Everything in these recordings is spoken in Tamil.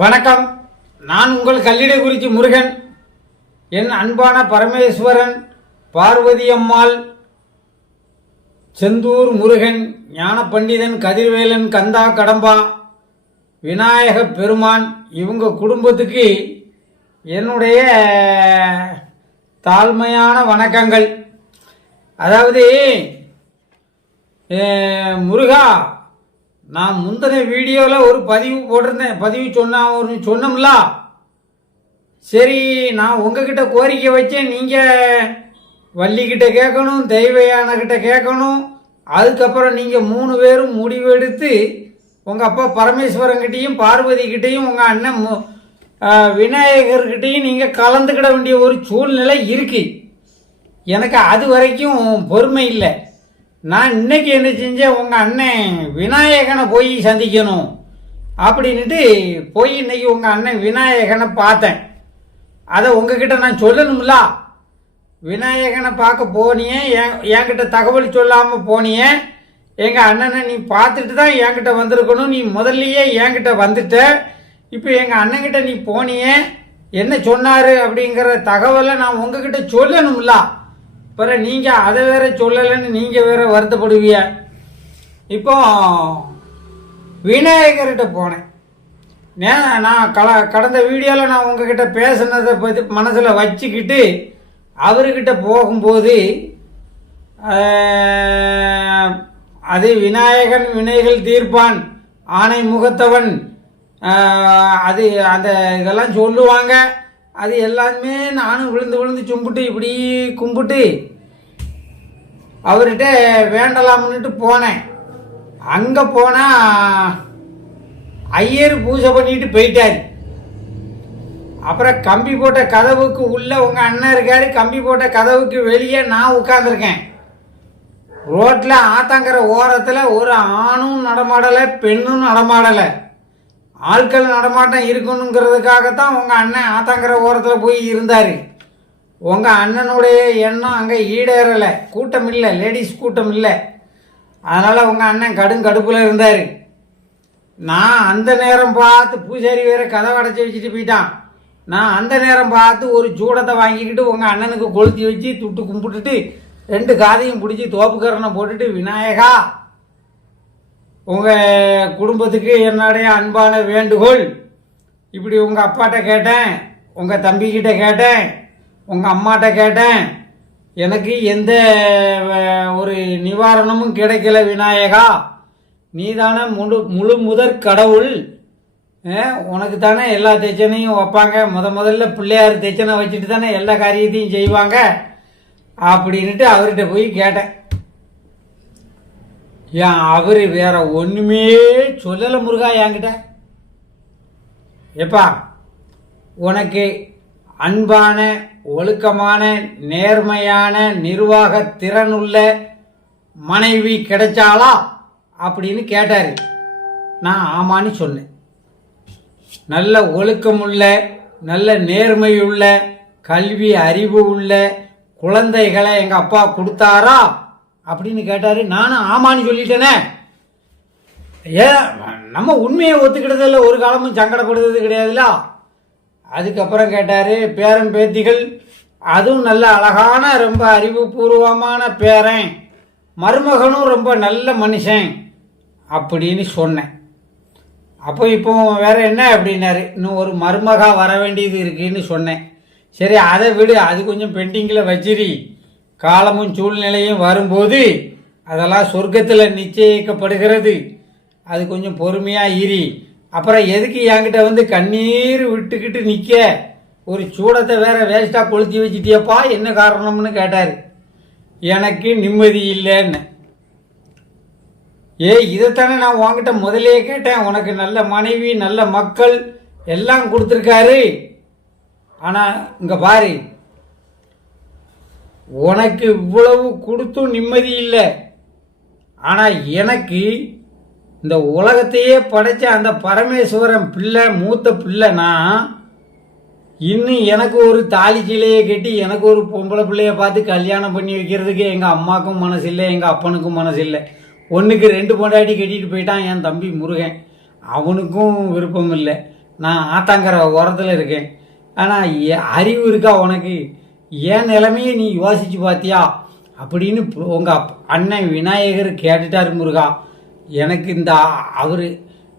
வணக்கம். நான் உங்கள் கல்லிடை குறிச்சி முருகன். என் அன்பான பரமேஸ்வரன் பார்வதி அம்மாள் செந்தூர் முருகன் ஞான பண்டிதன் கதிர்வேலன் கந்தா கடம்பா விநாயக பெருமான் இவங்க குடும்பத்துக்கு என்னுடைய தாழ்மையான வணக்கங்கள். அதாவது முருகா நான் முந்தின வீடியோவில் ஒரு பதிவு போட்டிருந்தேன். பதிவு சொன்னா ஒரு சொன்னோம்ல? சரி நான் உங்ககிட்ட கோரிக்கை வச்சேன். நீங்கள் வள்ளிக்கிட்ட கேட்கணும் தெய்வயானக்கிட்ட கேட்கணும். அதுக்கப்புறம் நீங்கள் மூணு பேரும் முடிவெடுத்து உங்கள் அப்பா பரமேஸ்வரன்கிட்டையும் பார்வதிக்கிட்டையும் உங்கள் அண்ணன் மு- விநாயகர்கிட்டையும் நீங்கள் கலந்துக்கிட வேண்டிய ஒரு சூழ்நிலை இருக்கு. எனக்கு அது வரைக்கும் பொறுமை இல்லை. நான் இன்னைக்கு என்ன செஞ்சேன்? உங்கள் அண்ணன் விநாயகனை போய் சந்திக்கணும். அப்படின்ட்டு போய் இன்னைக்கு உங்கள் அண்ணன் விநாயகனை பார்த்தேன். அதை உங்ககிட்ட நான் சொல்லணும்ல? விநாயகனை பார்க்க போனியே என் என்கிட்ட தகவல் சொல்லாமல் போனியே. எங்கள் அண்ணனை நீ பார்த்துட்டு தான் என்கிட்ட வந்திருக்கணும். நீ முதல்லையே என்கிட்ட வந்துட்ட. இப்போ எங்கள் அண்ணன்கிட்ட நீ போனியே. என்ன சொன்னார் அப்படிங்கிற தகவலை நான் உங்ககிட்ட சொல்லணும்ல? பிற நீங்கள் அதை வேற சொல்லலைன்னு நீங்கள் வேற வருத்தப்படுவீங்க. இப்போ விநாயகர்கிட்ட போனேன். ஏன் நான் கல கடந்த வீடியோவில் நான் உங்ககிட்ட பேசுனதை பற்றி மனசில் வச்சுக்கிட்டு அவர்கிட்ட போகும்போது அது விநாயகன் வினைகள் தீர்ப்பான் ஆணை முகத்தவன் அது அந்த இதெல்லாம் சொல்லுவாங்க. அது எல்லாருமே நானும் விழுந்து விழுந்து சும்பிட்டு இப்படி கும்பிட்டு அவர்கிட்ட வேண்டலாம்னுட்டு போனேன். அங்கே போனால் ஐயர் பூஜை பண்ணிட்டு போயிட்டார். அப்புறம் கம்பி போட்ட கதவுக்கு உள்ளே உங்கள் அண்ணன் இருக்கார் கம்பி போட்ட கதவுக்கு வெளியே நான் உட்காந்துருக்கேன் ரோட்டில் ஆத்தாங்கிற ஓரத்தில் ஒரு ஆணும் நடமாடலை பெண்ணும் நடமாடலை. ஆட்கள் நடமாட்டம் இருக்கணுங்கிறதுக்காகத்தான் உங்கள் அண்ணன் ஆத்தாங்கிற ஓரத்தில் போய் இருந்தார். உங்கள் அண்ணனுடைய எண்ணம் அங்கே ஈடேறலை. கூட்டம் இல்லை லேடிஸ் கூட்டம் இல்லை. அதனால் உங்கள் அண்ணன் கடும் கடுப்பில் இருந்தார். நான் அந்த நேரம் பார்த்து பூசாரி வேற கதவை அடைச்சி வச்சுட்டு போயிட்டான். நான் அந்த நேரம் பார்த்து ஒரு சூடத்தை வாங்கிக்கிட்டு உங்கள் அண்ணனுக்கு கொளுத்தி வச்சு துட்டு கும்பிட்டுட்டு ரெண்டு காதையும் பிடிச்சி தோப்புக்கரணை போட்டுட்டு விநாயகா! உங்கள் குடும்பத்துக்கு என்னுடைய அன்பான வேண்டுகோள். இப்படி உங்கள் அப்பாட்ட கேட்டேன் உங்கள் தம்பிக்கிட்ட கேட்டேன் உங்கள் அம்மாட்ட கேட்டேன். எனக்கு எந்த ஒரு நிவாரணமும் கிடைக்கல விநாயகா. நீதானே முழு முழு முதற் கடவுள். உனக்கு தானே எல்லா தைச்சனையும் வைப்பாங்க. முத முதல்ல பிள்ளையார் தைச்சனை வச்சுட்டு தானே எல்லா காரியத்தையும் செய்வாங்க. அப்படின்ட்டு அவர்கிட்ட போய் கேட்டேன். ஏன் அவர் வேற ஒன்றுமே சொல்லலை முருகா என்கிட்ட. எப்பா உனக்கு அன்பான ஒழுக்கமான நேர்மையான நிர்வாக திறனுள்ள மனைவி கிடைச்சாளா அப்படின்னு கேட்டார். நான் ஆமான்னு சொன்னேன். நல்ல ஒழுக்கமுள்ள நல்ல நேர்மையுள்ள கல்வி அறிவு உள்ள குழந்தைகளை எங்கள் அப்பா கொடுத்தாரா? அப்படின்னு கேட்டாரு. நானும் ஆமான்னு சொல்லிட்டேனே. ஏன் நம்ம உண்மையை ஒத்துக்கிட்டதில்ல ஒரு காலமும் சங்கடப்படுறது கிடையாதுல்ல. அதுக்கப்புறம் கேட்டாரு பேரன் பேத்திகள் அதுவும் நல்ல அழகான ரொம்ப அறிவுபூர்வமான பேரன். மருமகனும் ரொம்ப நல்ல மனுஷன் அப்படின்னு சொன்னேன். அப்போ இப்போ வேற என்ன அப்படின்னாரு. இன்னும் ஒரு மருமகா வர வேண்டியது இருக்குன்னு சொன்னேன். சரி அதை விடு அது கொஞ்சம் பெண்டிங்கில் வச்சிரி. காலமும் சூழ்நிலையும் வரும்போது அதெல்லாம் சொர்க்கத்தில் நிச்சயிக்கப்படுகிறது. அது கொஞ்சம் பொறுமையாக இரி. அப்புறம் எதுக்கு என்கிட்ட வந்து கண்ணீர் விட்டுக்கிட்டு நிற்க ஒரு சூடத்தை வேற வேஸ்ட்டாக கொளுத்தி வச்சிட்டியப்பா என்ன காரணம்னு கேட்டார். எனக்கு நிம்மதி இல்லைன்னு. ஏ இதைத்தானே நான் உன்கிட்ட முதலே கேட்டேன். உனக்கு நல்ல மனைவி நல்ல மக்கள் எல்லாம் கொடுத்துருக்காரு. ஆனால் இங்கே பாரு உனக்கு இவ்வளவு கொடுத்தும் நிம்மதி இல்லை. ஆனால் எனக்கு இந்த உலகத்தையே படைச்ச அந்த பரமேஸ்வரன் பிள்ளை மூத்த பிள்ளைனா இன்னும் எனக்கு ஒரு தாலி சீலையை கட்டி எனக்கு ஒரு பொம்பளை பிள்ளைய பார்த்து கல்யாணம் பண்ணி வைக்கிறதுக்கு எங்கள் அம்மாக்கும் மனசு இல்லை எங்கள் அப்பனுக்கும் மனசு இல்லை. ஒன்றுக்கு ரெண்டு பொண்டாட்டி கட்டிட்டு போயிட்டான் என் தம்பி முருகன். அவனுக்கும் விருப்பம் இல்லை. நான் ஆத்தாங்கிற ஓரத்தில் இருக்கேன். ஆனால் அறிவு இருக்கா உனக்கு? என் நிலைமையை நீ யோசிச்சு பார்த்தியா அப்படின்னு உங்கள் அப் அண்ணன் விநாயகர் கேட்டுட்டாரு முருகா. எனக்கு இந்த அவர்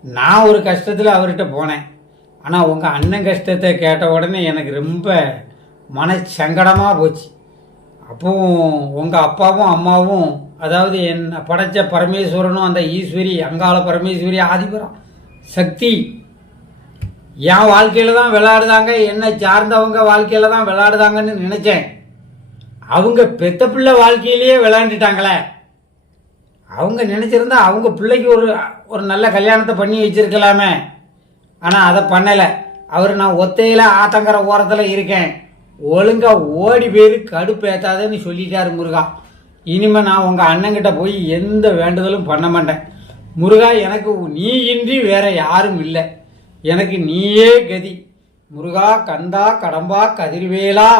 நான் ஒரு கஷ்டத்தில் அவர்கிட்ட போனேன். ஆனால் உங்கள் அண்ணன் கஷ்டத்தை கேட்ட உடனே எனக்கு ரொம்ப மன சங்கடமாக போச்சு. அப்போ உங்கள் அப்பாவும் அம்மாவும் அதாவது என் படைச்ச பரமேஸ்வரனும் அந்த ஈஸ்வரி அங்காள பரமேஸ்வரி ஆதிபுரம் சக்தி என் வாழ்க்கையில் தான் விளையாடுதாங்க என்னை சார்ந்தவங்க வாழ்க்கையில் தான் விளையாடுதாங்கன்னு நினச்சேன். அவங்க பெத்த பிள்ளை வாழ்க்கையிலேயே விளையாண்டுட்டாங்களே. அவங்க நினச்சிருந்தா அவங்க பிள்ளைக்கு ஒரு ஒரு நல்ல கல்யாணத்தை பண்ணி வச்சிருக்கலாமே. ஆனால் அதை பண்ணலை. அவர் நான் ஒத்தையில் ஆத்தங்கர ஓரத்தில் இருக்கேன். ஒழுங்காக ஓடி போயிரு கடுப்பு ஏற்றாதேன்னு சொல்லிட்டாரு முருகா. இனிமேல் நான் உங்கள் அண்ணங்கிட்ட போய் எந்த வேண்டுதலும் பண்ண மாட்டேன். முருகா எனக்கு நீ இன்றி வேற யாரும் இல்லை. எனக்கு நீயே கதி. முருகா கந்தா கடம்பா கதிர்வேலா.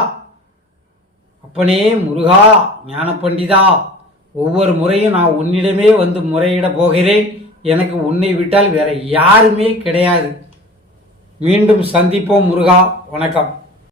அப்பனே முருகா ஞான பண்டிதா ஒவ்வொரு முறையும் நான் உன்னிடமே வந்து முறையிட போகிறேன். எனக்கு உன்னை விட்டால் வேற யாருமே கிடையாது. மீண்டும் சந்திப்போம் முருகா. வணக்கம்.